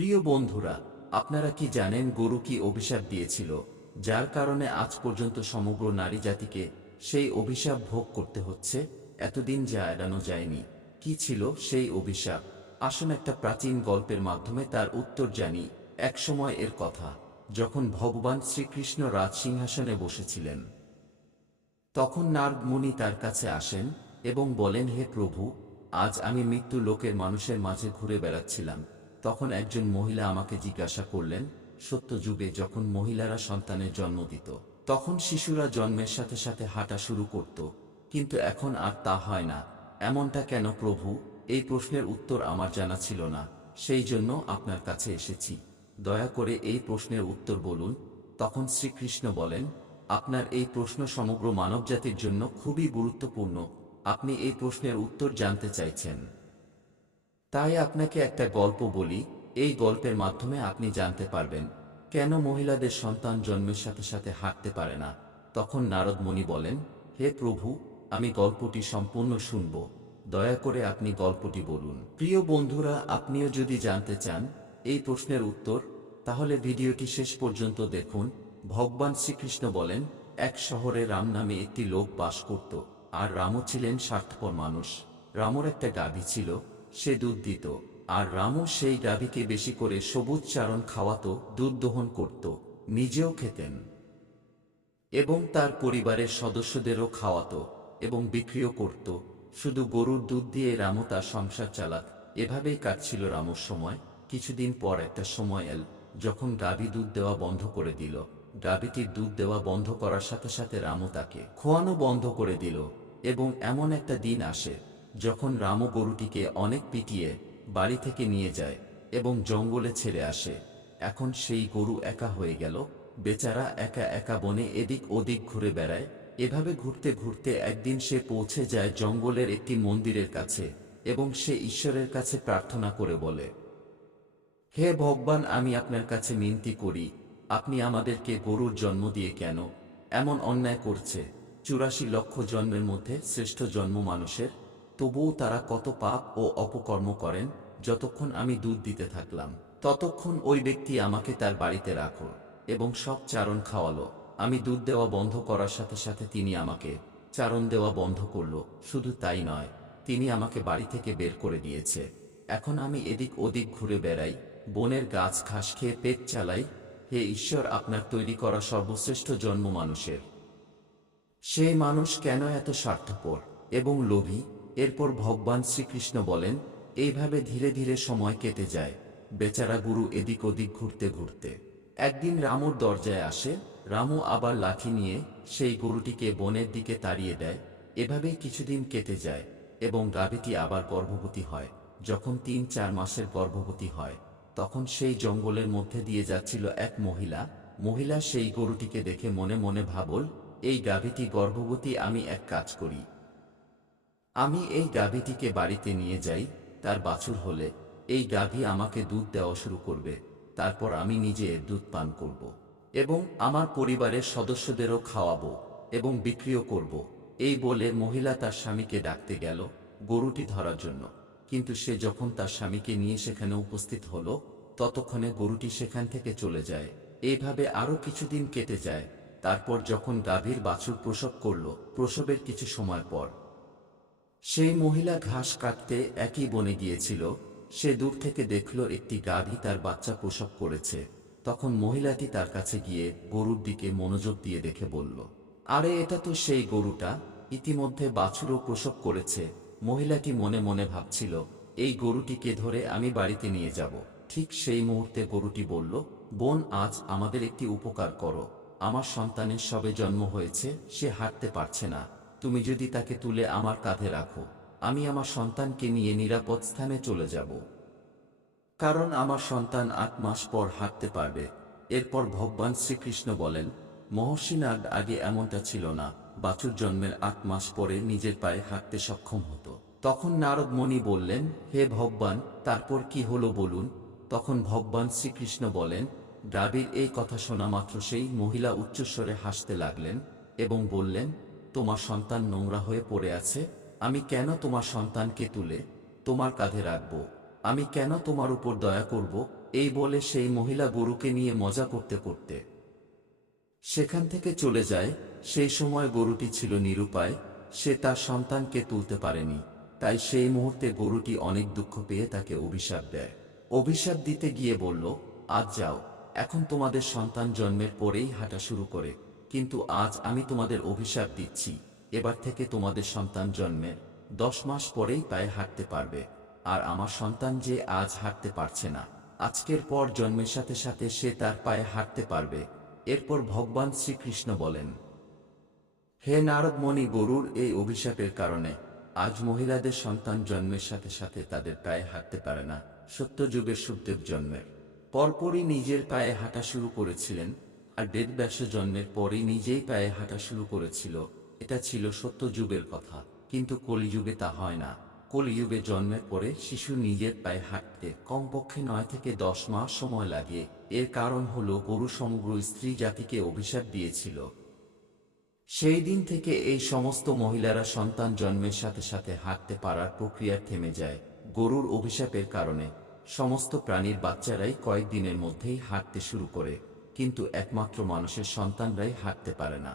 প্রিয় বন্ধুরা, আপনারা কি জানেন গরু কি অভিশাপ দিয়েছিল, যার কারণে আজ পর্যন্ত সমগ্র নারী জাতিকে সেই অভিশাপ ভোগ করতে হচ্ছে? এতদিন যা এড়ানো যায়নি। কি ছিল সেই অভিশাপ? আসুন একটা প্রাচীন গল্পের মাধ্যমে তার উত্তর জানি। এক সময় এর কথা, যখন ভগবান শ্রীকৃষ্ণ রাজসিংহাসনে বসেছিলেন। তখন নারদ মুনি তার কাছে আসেন এবং বলেন, হে প্রভু, আজ আমি মৃত্যু লোকের মানুষের মাঝে ঘুরে বেড়াচ্ছিলাম। তখন একজন মহিলা আমাকে জিজ্ঞাসা করলেন, সত্য যুগে যখন মহিলারা সন্তানের জন্ম দিত, তখন শিশুরা জন্মের সাথে সাথে হাঁটা শুরু করত, কিন্তু এখন আর তা হয় না। এমনটা কেন প্রভু? এই প্রশ্নের উত্তর আমার জানা ছিল না, সেই জন্য আপনার কাছে এসেছি। দয়া করে এই প্রশ্নের উত্তর বলুন। তখন শ্রীকৃষ্ণ বলেন, আপনার এই প্রশ্ন সমগ্র মানবজাতির জন্য খুবই গুরুত্বপূর্ণ। আপনি এই প্রশ্নের উত্তর জানতে চাইছেন, তাই আপনাকে একটা গল্প বলি। এই গল্পের মাধ্যমে আপনি জানতে পারবেন কেন মহিলাদের সন্তান জন্মের সাথে সাথে হাঁটতে পারে না। তখন নারদ মুনি বলেন, হে প্রভু, আমি গল্পটি সম্পূর্ণ শুনব, দয়া করে আপনি গল্পটি বলুন। প্রিয় বন্ধুরা, আপনিও যদি জানতে চান এই প্রশ্নের উত্তর, তাহলে ভিডিওটি শেষ পর্যন্ত দেখুন। ভগবান শ্রীকৃষ্ণ বলেন, এক শহরে রাম নামে একটি লোক বাস করত, আর রামও ছিলেন স্বার্থপর মানুষ। রামর একটা গাভী ছিল, সে দুধ দিত, আর রামও সেই গাভীকে বেশি করে সবুজ চারণ খাওয়াতো, দুধ দহন করত, নিজেও খেতেন এবং তার পরিবারের সদস্যদেরও খাওয়াতো এবং বিক্রিও করত। শুধু গরুর দুধ দিয়ে রামও তার সংসার চালাত। এভাবেই কাটছিল রামুর সময়। কিছুদিন পর একটা সময় এল, যখন গাভী দুধ দেওয়া বন্ধ করে দিল। গাভীটির দুধ দেওয়া বন্ধ করার সাথে সাথে রামও তাকে খোয়ানো বন্ধ করে দিল। এবং এমন একটা দিন আসে, যখন রামও গরুটিকে অনেক পিটিয়ে বাড়ি থেকে নিয়ে যায় এবং জঙ্গলে ছেড়ে আসে। এখন সেই গরু একা হয়ে গেল, বেচারা একা একা বনে এদিক ওদিক ঘুরে বেড়ায়। এভাবে ঘুরতে ঘুরতে একদিন সে পৌঁছে যায় জঙ্গলের একটি মন্দিরের কাছে এবং সে ঈশ্বরের কাছে প্রার্থনা করে বলে, হে ভগবান, আমি আপনার কাছে মিনতি করি, আপনি আমাদেরকে গরুর জন্ম দিয়ে কেন এমন অন্যায় করছে? 84 লক্ষ জন্মের মধ্যে শ্রেষ্ঠ জন্ম মানুষের, তবুও তারা কত পাপ ও অপকর্ম করেন। যতক্ষণ আমি দুধ দিতে থাকলাম, ততক্ষণ ওই ব্যক্তি আমাকে তার বাড়িতে রাখো এবং সব চারণ খাওয়ালো। আমি দুধ দেওয়া বন্ধ করার সাথে সাথে তিনি আমাকে চারণ দেওয়া বন্ধ করলো। শুধু তাই নয়, তিনি আমাকে বাড়ি থেকে বের করে দিয়েছে। এখন আমি এদিক ওদিক ঘুরে বেড়াই, বনের গাছ ঘাস খেয়ে পেট চালাই। হে ঈশ্বর, আপনার তৈরি করা সর্বশ্রেষ্ঠ জন্ম মানুষের, সেই মানুষ কেন এত স্বার্থপর এবং লোভী? এরপর ভগবান শ্রীকৃষ্ণ বলেন, এইভাবে ধীরে ধীরে সময় কেটে যায়। বেচারা গুরু এদিক ওদিক ঘুরতে ঘুরতে একদিন রামুর দরজায় আসে। রামু আবার লাঠি নিয়ে সেই গরুটিকে বনের দিকে তাড়িয়ে দেয়। এভাবেই কিছুদিন কেটে যায় এবং গাভীটি আবার গর্ভবতী হয়। যখন 3-4 মাসের গর্ভবতী হয়, তখন সেই জঙ্গলের মধ্যে দিয়ে যাচ্ছিল এক মহিলা। মহিলা সেই গরুটিকে দেখে মনে মনে ভাবল, এই গাভীটি গর্ভবতী, আমি এক কাজ করি, আমি এই গাভীটিকে বাড়িতে নিয়ে যাই। তার বাছুর হলে এই গাভী আমাকে দুধ দেওয়া শুরু করবে, তারপর আমি নিজে এর দুধ পান করব এবং আমার পরিবারের সদস্যদেরও খাওয়াবো এবং বিক্রিও করব। এই বলে মহিলা তার স্বামীকে ডাকতে গেল গরুটি ধরার জন্য। কিন্তু সে যখন তার স্বামীকে নিয়ে সেখানে উপস্থিত হলো, ততক্ষণে গরুটি সেখান থেকে চলে যায়। এইভাবে আরও কিছুদিন কেটে যায়। তারপর যখন গাভীর বাছুর প্রসব করল, প্রসবের কিছু সময় পর সেই মহিলা ঘাস কাটতে একই বনে গিয়েছিল। সে দূর থেকে দেখল একটি গাভী তার বাচ্চা প্রসব করেছে। তখন মহিলাটি তার কাছে গিয়ে গরুর দিকে মনোযোগ দিয়ে দেখে বলল, আরে, এটা তো সেই গরুটা, ইতিমধ্যে বাছুরও প্রসব করেছে। মহিলাটি মনে মনে ভাবছিল, এই গরুটিকে ধরে আমি বাড়িতে নিয়ে যাব। ঠিক সেই মুহূর্তে গরুটি বলল, বোন, আজ আমাদের একটি উপকার করো। আমার সন্তানের সবে জন্ম হয়েছে, সে হাঁটতে পারছে না। তুমি যদি তাকে তুলে আমার কাঁধে রাখো, আমি আমার সন্তানকে নিয়ে নিরাপদ স্থানে চলে যাব, কারণ আমার সন্তান 8 মাস পর হাঁটতে পারবে। এরপর ভগবান শ্রীকৃষ্ণ বলেন, মহর্ষি নাগ, আগে এমনটা ছিল না। বাছুর জন্মের 8 মাস পরে নিজের পায়ে হাঁটতে সক্ষম হতো। তখন নারদ মুনি বললেন, হে ভগবান, তারপর কি হলো বলুন। তখন ভগবান শ্রীকৃষ্ণ বলেন, গাভীর এই কথা শোনা মাত্র সেই মহিলা উচ্চস্বরে হাসতে লাগলেন এবং বললেন, তোমার সন্তান নোংরা হয়ে পড়ে আছে। আমি কেন তোমার সন্তানকে তুলে তোমার কাঁধে রাখব? আমি কেন তোমার উপর দয়া করব? এই বলে সেই মহিলা গরুকে নিয়ে মজা করতে করতে সেখান থেকে চলে যায়। সেই সময় গরুটি ছিল নিরুপায়, সে তার সন্তানকে তুলতে পারেনি। তাই সেই মুহূর্তে গরুটি অনেক দুঃখ পেয়ে তাকে অভিশাপ দেয়। অভিশাপ দিতে গিয়ে বলল, আজ যাও, এখন তোমাদের সন্তান জন্মের পরেই হাঁটা শুরু করে, কিন্তু আজ আমি তোমাদের অভিশাপ দিচ্ছি, এবার থেকে তোমাদের সন্তান জন্মের 10 মাস পরেই পায়ে হাঁটতে পারবে। আর আমার সন্তান যে আজ হাঁটতে পারছে না, আজকের পর জন্মের সাথে সাথে সে তার পায়ে হাঁটতে পারবে। এরপর ভগবান শ্রীকৃষ্ণ বলেন, হে নারদ মুনি, গরুর এই অভিশাপের কারণে আজ মহিলাদের সন্তান জন্মের সাথে সাথে তাদের পায়ে হাঁটতে পারে না। সত্যযুগের সুখদেব জন্মের পরপরই নিজের পায়ে হাঁটা শুরু করেছিলেন, আর বেদব্যাস জন্মের পরই নিজেই পায়ে হাঁটা শুরু করেছিল। এটা ছিল সত্যযুগের কথা, কিন্তু কলিযুগে তা হয় না। কলিযুগে জন্মের পরে শিশু নিজের পায়ে হাঁটতে কমপক্ষে 9 থেকে 10 মাস সময় লাগে। এর কারণ হলো গরু সমগ্র স্ত্রী জাতিকে অভিশাপ দিয়েছিল। সেই দিন থেকে এই সমস্ত মহিলারা সন্তান জন্মের সাথে সাথে হাঁটতে পারার প্রক্রিয়া থেমে যায়। গরুর অভিশাপের কারণে সমস্ত প্রাণীর বাচ্চারাই কয়েকদিনের মধ্যেই হাঁটতে শুরু করে, কিন্তু একমাত্র মানুষের সন্তানরাই হাঁটতে পারে না।